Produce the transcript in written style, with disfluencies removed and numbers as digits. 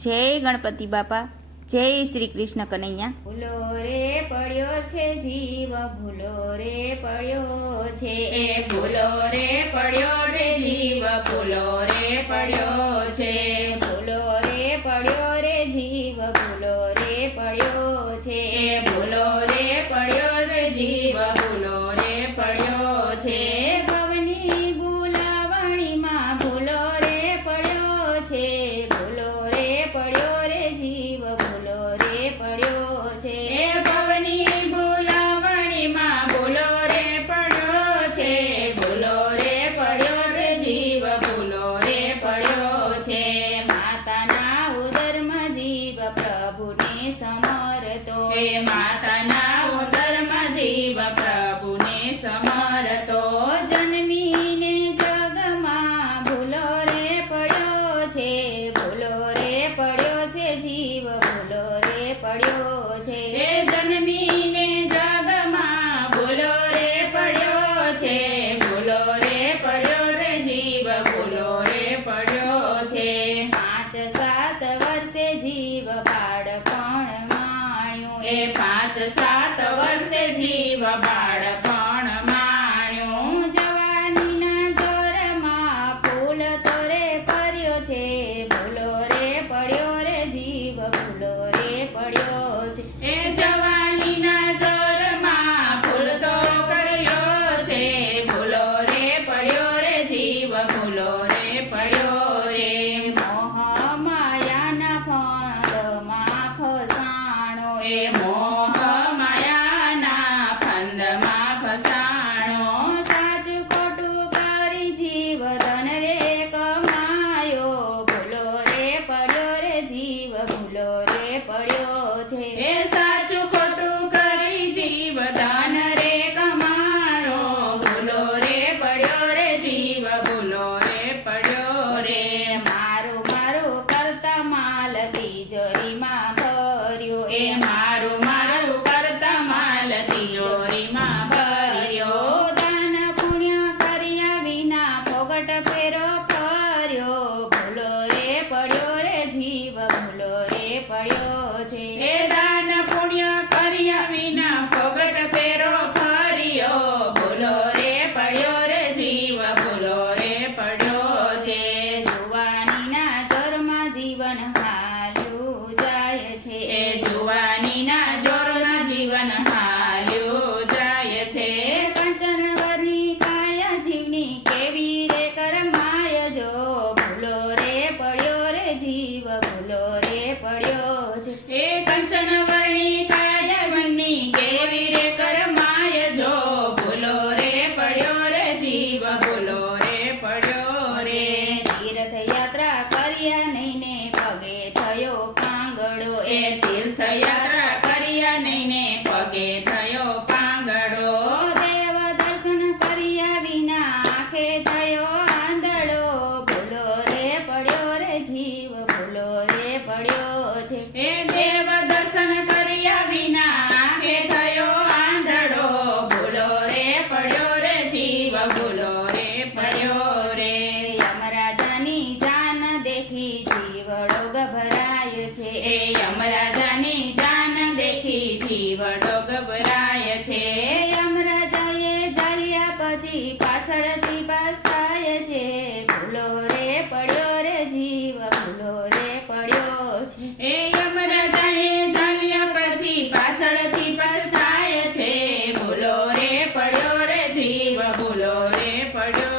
જય ગણપતિ બાપા, જય શ્રી કૃષ્ણ કનૈયા। ભૂલો રે પડ્યો છે જીવ, ભૂલો રે પડ્યો છે, એ ભૂલો રે પડ્યો છે જીવ, ભૂલો રે પડ્યો છે, ભૂલો રે પડ્યો રે જીવ, ભૂલો રે પડ્યો છે, એ ભૂલો રે પડ્યો છે જીવ, ભૂલો રે પડ્યો છે, ભવની બોલાવણીમાં ભૂલો રે પડ્યો છે, ભૂલો રે પડ્યો રે જીવ, ભૂલો રે પડ્યો છે, ભવની બોલાવણીમાં ભૂલો રે પડ્યો છે, ભૂલો રે પડ્યો છે જીવ, ભૂલો રે પડ્યો છે, માતાના ઉદરમાં જીવ પ્રભુને સમરતો, એ માતાના ઉદરમાં જીવ પ્રભુને સમરતો, જન્મીને જગમાં ભૂલો રે પડ્યો છે, ભૂલો રે પડ્યો છે જીવ, ભૂલો રે પડ્યો છે, જન્મીને જગમાં ભૂલો રે પડ્યો છે, ભૂલો રે પડ્યો છે જીવ, ભૂલો રે પડ્યો છે, 5-7 વર્ષે જીવ બાળપણ માણ્યું, એ 5-7 વર્ષે જીવ બાળપણ માણ્યું, જવાનીના જોરમાં ફૂલ તો રે પડ્યો છે, ભૂલો રે પડ્યો રે જીવ, ભૂલો રે પડ્યો છે, એ જવાનીના જોરમાં ફૂલ તો કર્યો છે, ભૂલો રે પડ્યો રે જીવ, ભૂલો રે પડ્યો છે, મોહ માયાના ફંદમાં ફસાણો, એ મોહ માયાના ફંદમાં ફસાણો, સાચું ખોટું કરી જીવ ધન રે કમાયો, ભૂલો રે પડ્યો રે જીવ, ભૂલો રે પડ્યો છે, એ સાચું ખોટું કરી જીવ ધન રે કમાયો, ભૂલો રે પડ્યો રે જીવ, ભૂલો રે પડ્યો રે, મારું મારું કરતા માલ તિજોરીમાં ભર્યો, એ મારું મારું કરતા માલ તિજોરીમાં ભર્યો, દાન પુણ્ય કર્યા વિના ફોગટ ફેરો ફર્યો, ભૂલો રે પડ્યો રે જીવ, ભૂલો રે પડ્યો છે, એ દાન પુણ્ય કર્યા વિના ફોગટ ફેરો ફર્યો, ભૂલો રે પડ્યો રે જીવ, ભૂલો રે પડ્યો છે, જુવાનીના જોરમાં જીવન હાલ્યું જાય છે, એ જુવાનીના જોરમાં જીવન હાલ્યું જાય છે, કંચનવરની કાયા જીવની કેવી રે કરમાય જો, ભૂલો રે પડ્યો રે જીવ, ભૂલો રે પડ્યો છે, એ કંચનવરની કાયા જીવની કેવી રે કરમાય જો, ભૂલો રે પડ્યો રે જીવ, ભૂલો રે પડ્યો રે, તીર્થયાત્રા કર્યા નહીં ને પગે થયો પાંગડો, એ તીર્થયાત્રા કર્યા નહીં ને પગે થયો પાંગડો, દેવ દર્શન કર્યા વિના આંખે થયો આંધળો, ભૂલો રે પડ્યો રે જીવ, ભૂલો રે પડ્યો છે, એ દેવ દર્શન કર્યા વિના આંખે થયો આંધળો, ભૂલો રે પડ્યો રે જીવ, ભૂલો રે પડ્યો રે, યમરાજાની જાન દેખી જીવડો ગભરાય છે, એ યમરાજાની જાન દેખી જીવડો ગભરાય છે, યમરાજાએ ચાલ્યા પછી પાછળથી પસ્તાય છે, ભૂલો રે પડ્યો રે જીવ, ભૂલો રે પડ્યો છે, એ યમરાજાએ ચાલ્યા પછી પાછળથી પસ્તાય છે, ભૂલો રે પડ્યો રે જીવ, ભૂલો રે પડ્યો